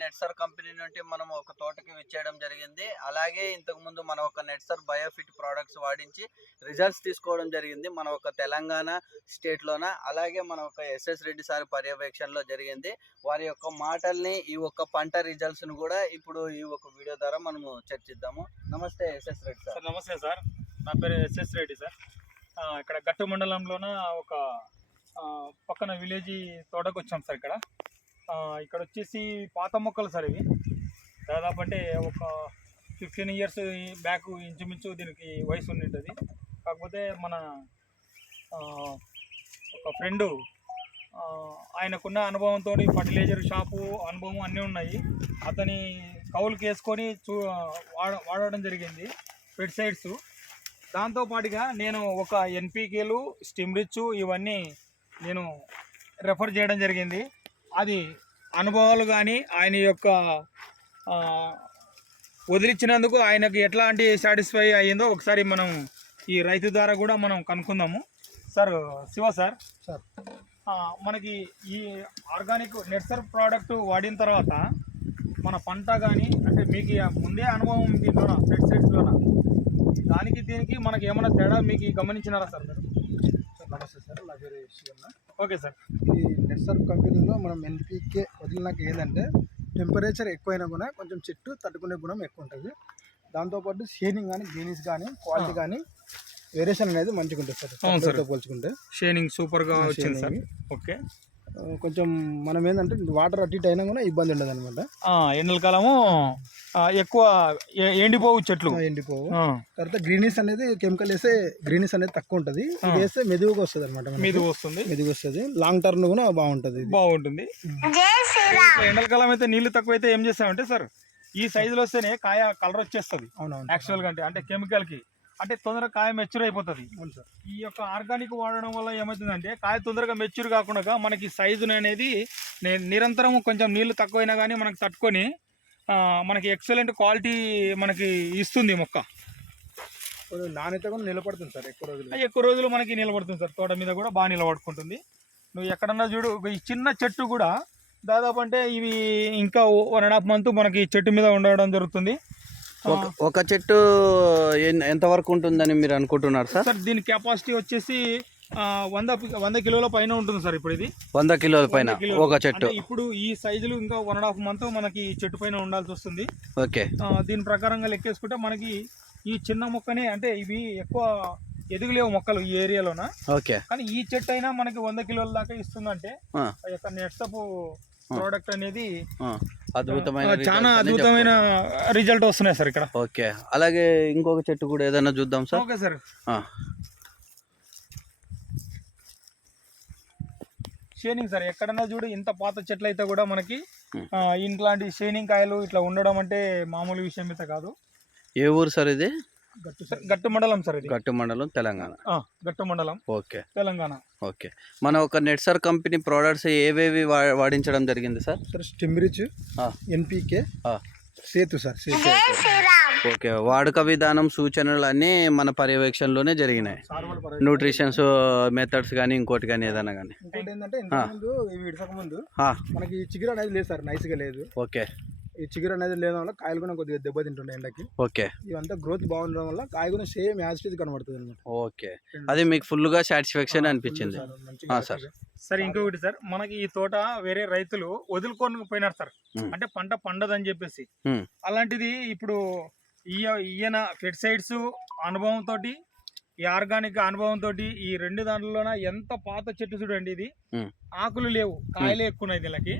నెట్సర్ company నుండి మనం ఒక తోటకి విచ్చేయడం జరిగింది. అలాగే ఇంతకు ముందు మనం ఒక నెట్సర్ బయోఫిట్ ప్రోడక్ట్స్ వాడించి రిజల్ట్స్ తీసుకోవడం జరిగింది మన ఒక తెలంగాణ స్టేట్లోన. అలాగే మన ఒక ఎస్ఎస్ రెడ్డి సార్ పర్యవేక్షణలో జరిగింది. వారి యొక్క మాటల్ని ఈ ఒక్క పంట రిజల్ట్స్ను కూడా ఇప్పుడు ఈ ఒక వీడియో ద్వారా మనము చర్చిద్దాము. నమస్తే ఎస్ఎస్ రెడ్డి సార్. నమస్తే సార్, నా పేరు ఎస్ఎస్ రెడ్డి సార్. ఇక్కడ గట్టు మండలంలోన ఒక పక్కన విలేజ్ తోటకు వచ్చాం సార్. ఇక్కడ వచ్చేసి పాత మొక్కలు సార్. ఇవి దాదాపు అంటే ఒక 15 years బ్యాక్ ఇంచుమించు దీనికి వయసు ఉంటుంది. కాకపోతే మన ఒక ఫ్రెండు ఆయనకున్న అనుభవంతో ఫర్టిలైజర్ షాపు అనుభవం అన్నీ ఉన్నాయి. అతని కౌలుకి వేసుకొని వాడడం జరిగింది పెస్టిసైడ్స్. దాంతోపాటుగా నేను ఒక ఎన్పికేలు, స్టిమ్రిచ్ ఇవన్నీ నేను రెఫర్ చేయడం జరిగింది. అది అనుభవాలు కానీ ఆయన యొక్క వదిలించినందుకు ఆయనకు ఎట్లాంటి సాటిస్ఫై అయ్యిందో ఒకసారి మనం ఈ రైతు ద్వారా కూడా మనం కనుక్కుందాము. సార్ శివ సార్, మనకి ఈ ఆర్గానిక్ నెట్సర్ ప్రోడక్ట్ వాడిన తర్వాత మన పంట కానీ అంటే మీకు ముందే అనుభవం దీంట్లో పెస్టిసైడ్స్లోన దానికి దీనికి మనకి ఏమైనా తేడా మీకు గమనించినారా సార్ మీరు? నమస్తే సార్, నా పేరు శివన్న. Okay sir. ఈ నెట్సర్ కంపెనీలో మనం ఎన్పికే వదిలినాక ఏంటంటే టెంపరేచర్ ఎక్కువైనా కూడా కొంచెం చెట్టు తట్టుకునే గుణం ఎక్కువ ఉంటుంది. దాంతోపాటు షేనింగ్ కానీ గ్రీనిస్ కానీ క్వాలిటీ కానీ వేరియేషన్ అనేది మంచిగా ఉంటుంది సార్ పోల్చుకుంటే. షేనింగ్ సూపర్గా వచ్చింది సార్. ఓకే, కొంచెం మనం ఏంటంటే వాటర్ అటు ఇటు అయినా కూడా ఇబ్బంది ఉండదు అనమాట. ఎండల కాలము ఎక్కువ ఎండిపోవు చెట్లు, ఎండిపోవు. తర్వాత గ్రీనిస్ అనేది కెమికల్ వేస్తే గ్రీనిస్ అనేది తక్కువ ఉంటుంది. వేస్తే మెదుగుగా వస్తుంది అనమాట. మెదుగు వస్తుంది, లాంగ్ టర్మ్ కూడా బాగుంటుంది. ఎండల కాలం అయితే నీళ్లు తక్కువ అయితే ఏం చేస్తామంటే సార్, ఈ సైజులో వస్తేనే కాయ కలర్ వచ్చేస్తుంది. అవునవును, యాక్చువల్గా అంటే కెమికల్కి అంటే తొందరగా కాయ మెచ్యూర్ అయిపోతుంది. ఈ యొక్క ఆర్గానిక్ వాడడం వల్ల ఏమవుతుందంటే కాయ తొందరగా మెచ్యూర్ కాకుండా మనకి సైజు అనేది నిరంతరం కొంచెం నీళ్లు తక్కువైనా కానీ మనకు తట్టుకొని మనకి ఎక్సలెంట్ క్వాలిటీ మనకి ఇస్తుంది మొక్క. నాణ్యత కూడా నిలబడుతుంది సార్. ఎక్కువ రోజులు మనకి నిలబడుతుంది సార్. తోట మీద కూడా బాగా నిలబడుకుంటుంది. నువ్వు ఎక్కడన్నా చూడు, ఈ చిన్న చెట్టు కూడా దాదాపు అంటే ఇవి ఇంకా 1.5 month మనకి చెట్టు మీద ఉండడం జరుగుతుంది. ఒక చెట్టు ఎంత వరకు ఉంటుందని మీరు అనుకుంటున్నారు సార్? సార్ దీని కెపాసిటీ వచ్చేసి 100 కిలోల పైన ఉంటుంది సార్. ఇప్పుడు ఇది 100 కిలోల పైన ఒక చెట్టు. ఇప్పుడు ఈ సైజులు ఇంకా 1.5 month మనకి చెట్టు పైన ఉండాల్సి వస్తుంది. ఓకే, దీని ప్రకారంగా లెక్కేసుకుంటే మనకి ఈ చిన్న మొక్కనే అంటే ఇవి ఎక్కువ ఎదుగులేవు మొక్కలు ఈ ఏరియాలోన. ఓకే, కానీ ఈ చెట్టు అయినా మనకి 100 కిలోల దాకా ఇస్తుందంటే నెట్సప్ ప్రోడక్ట్ అనేది చాలా అద్భుతమైన రిజల్ట్ వస్తున్నాయి సార్ ఇక్కడ. ఓకే, అలాగే ఇంకొక చెట్టు కూడా ఏదైనా చూద్దాం సార్. Okay sir. షేనింగ్ సార్, ఎక్కడన్నా చూడు ఇంత పాత చెట్లు అయితే కూడా మనకి ఇట్లాంటి షేనింగ్ కాయలు ఇట్లా ఉండడం అంటే మామూలు విషయం అయితే కాదు. ఏ ఊరు సార్ ఇది? గట్టు మండలం సార్. ఇది గట్టు మండలం, తెలంగాణ. గట్టు మండలం, ఓకే, తెలంగాణ. ఓకే, మన ఒక నెట్సర్ కంపెనీ ప్రోడక్ట్స్ ఏవేవి వాడించడం జరిగింది sir? Sir Stimrich, NPK, Sethu sir. Okay, వాడుక విధానం సూచనలు అన్నీ మన పర్యవేక్షణలోనే జరిగినాయి. న్యూట్రిషన్స్ మెథడ్స్ కానీ ఇంకోటి కానీ ఏదైనా కానీ. ఇంకోటి ఏంటంటే ఇంతకుముందు ఇవి ఇడసక ముందు మనకి చిగురు అనేది లేదు సార్, నైస్గా లేదు. ఓకే, ఈ చిగురు అనేది లేడం వల్ల కాయలు కూడా కొద్దిగా దెబ్బతింటుండే ఎండకి. ఓకే, ఇవంతా గ్రోత్ బాగుండడం వల్ల కాయ కూడా సేమ్ యాజ్ ఇట్ ఈజ్ కనబడుతుంది అనమాట. ఓకే, అది మీకు ఫుల్గా సాటిస్ఫాక్షన్ అనిపించింది సార్? సార్ ఇంకొకటి సార్, మనకి ఈ తోట వేరే రైతులు వదులుకొని పోయినారు సార్, అంటే పంట పండదని చెప్పేసి. అలాంటిది ఇప్పుడు ఈయన పెస్టిసైడ్స్ అనుభవంతో, ఈ ఆర్గానిక్ అనుభవంతో ఈ రెండు దాంట్లోన ఎంత పాత చెట్టు చూడండి. ఇది ఆకులు లేవు, కాయలే ఎక్కువ ఉన్నాయి దీనికి.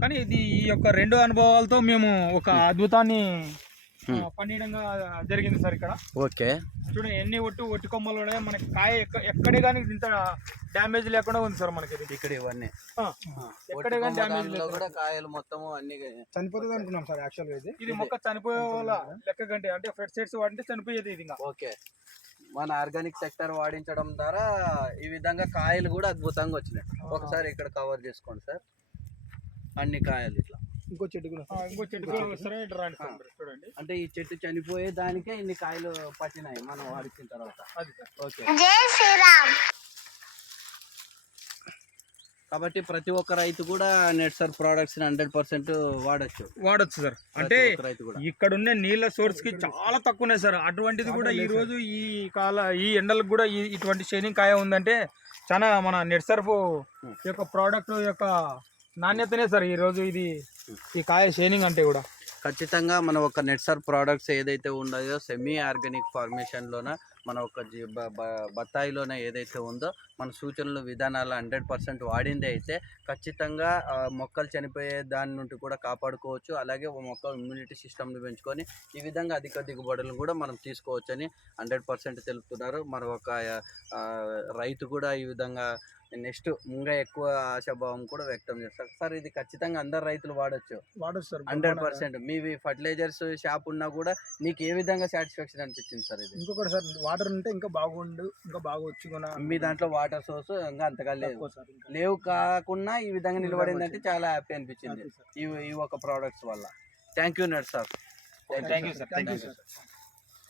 కానీ ఇది ఈ యొక్క 2 అనుభవాలతో మేము ఒక అద్భుతాన్ని పండించడంగా జరిగింది సార్ ఇక్కడ. ఓకే, చూడండి ఎన్ని ఒట్టి కొమ్మలు మనకి కాయ ఎక్కడే కానీ ఇంత డ్యామేజ్ లేకుండా ఉంది సార్ మనకి. ఇక్కడ ఇవన్నీ ఎక్కడే కానీ డ్యామేజ్ కూడా కాయలు మొత్తం అన్ని చనిపోతుంది అనుకున్నాం సార్. యాక్చువల్గా ఇది మొక్క చనిపోయే వాళ్ళ లెక్క కంటే అంటే పెస్టిసైడ్స్ వాడితే చనిపోయేది ఇది. ఓకే, మన ఆర్గానిక్ సెక్టర్ వాడించడం ద్వారా ఈ విధంగా కాయలు కూడా అద్భుతంగా వచ్చినాయి. ఒకసారి ఇక్కడ కవర్ చేసుకోండి సార్, అన్ని కాయలు ఇట్లా. ఇంకో చెట్టు కూడా చూడండి, అంటే ఈ చెట్టు చనిపోయే దానికే ఇన్ని కాయలు పట్టినాయి మనం వాడిచిన తర్వాత. ఓకే, కాబట్టి ప్రతి ఒక్క రైతు కూడా నెట్సర్ ప్రోడక్ట్స్ 100% వాడొచ్చు సార్. అంటే ప్రతి ఒక్క రైతు కూడా ఇక్కడ ఉండే నీళ్ళ సోర్స్ కి చాలా తక్కువ ఉన్నాయి సార్. అటువంటిది కూడా ఈ రోజు ఈ ఎండలకు కూడా ఇటువంటి షైనింగ్ కాయ ఉందంటే చాలా మన నెట్సర్ఫ్ యొక్క ప్రోడక్ట్ యొక్క నాణ్యతనే సార్ ఈ రోజు ఈ కాయ షైనింగ్ అంటే కూడా. ఖచ్చితంగా మన ఒక నెట్సర్ ప్రోడక్ట్స్ ఏదైతే ఉన్నాయో సెమీ ఆర్గానిక్ ఫార్మేషన్లోన మన ఒక బత్తాయిలోనే ఏదైతే ఉందో మన సూచనలు విధానాలు 100% వాడిందే అయితే ఖచ్చితంగా మొక్కలు చనిపోయే దాని నుండి కూడా కాపాడుకోవచ్చు. అలాగే మొక్క ఇమ్యూనిటీ సిస్టమ్ని పెంచుకొని ఈ విధంగా అధిక దిగుబడులను కూడా మనం తీసుకోవచ్చని 100% తెలుపుతున్నారు. మన ఒక రైతు కూడా ఈ విధంగా నెక్స్ట్ ఇంకా ఎక్కువ ఆశాభావం కూడా వ్యక్తం చేస్తారు. సార్ ఇది ఖచ్చితంగా అందరు రైతులు వాడచ్చు సార్ 100%. మీవి ఫర్టిలైజర్స్ షాప్ ఉన్నా కూడా నీకు ఏ విధంగా సాటిస్ఫాక్షన్ అనిపించింది సార్? ఇది ఇంకొకటి సార్, వాటర్ ఉంటే ఇంకా బాగా వచ్చు కూడా. మీ దాంట్లో వాటర్ సోర్స్ ఇంకా అంతగా లేవు కాకుండా ఈ విధంగా నిలబడిందంటే చాలా హ్యాపీ అనిపించింది ఈ ఒక ప్రోడక్ట్స్ వల్ల. Thank you net sir. Thank you sir.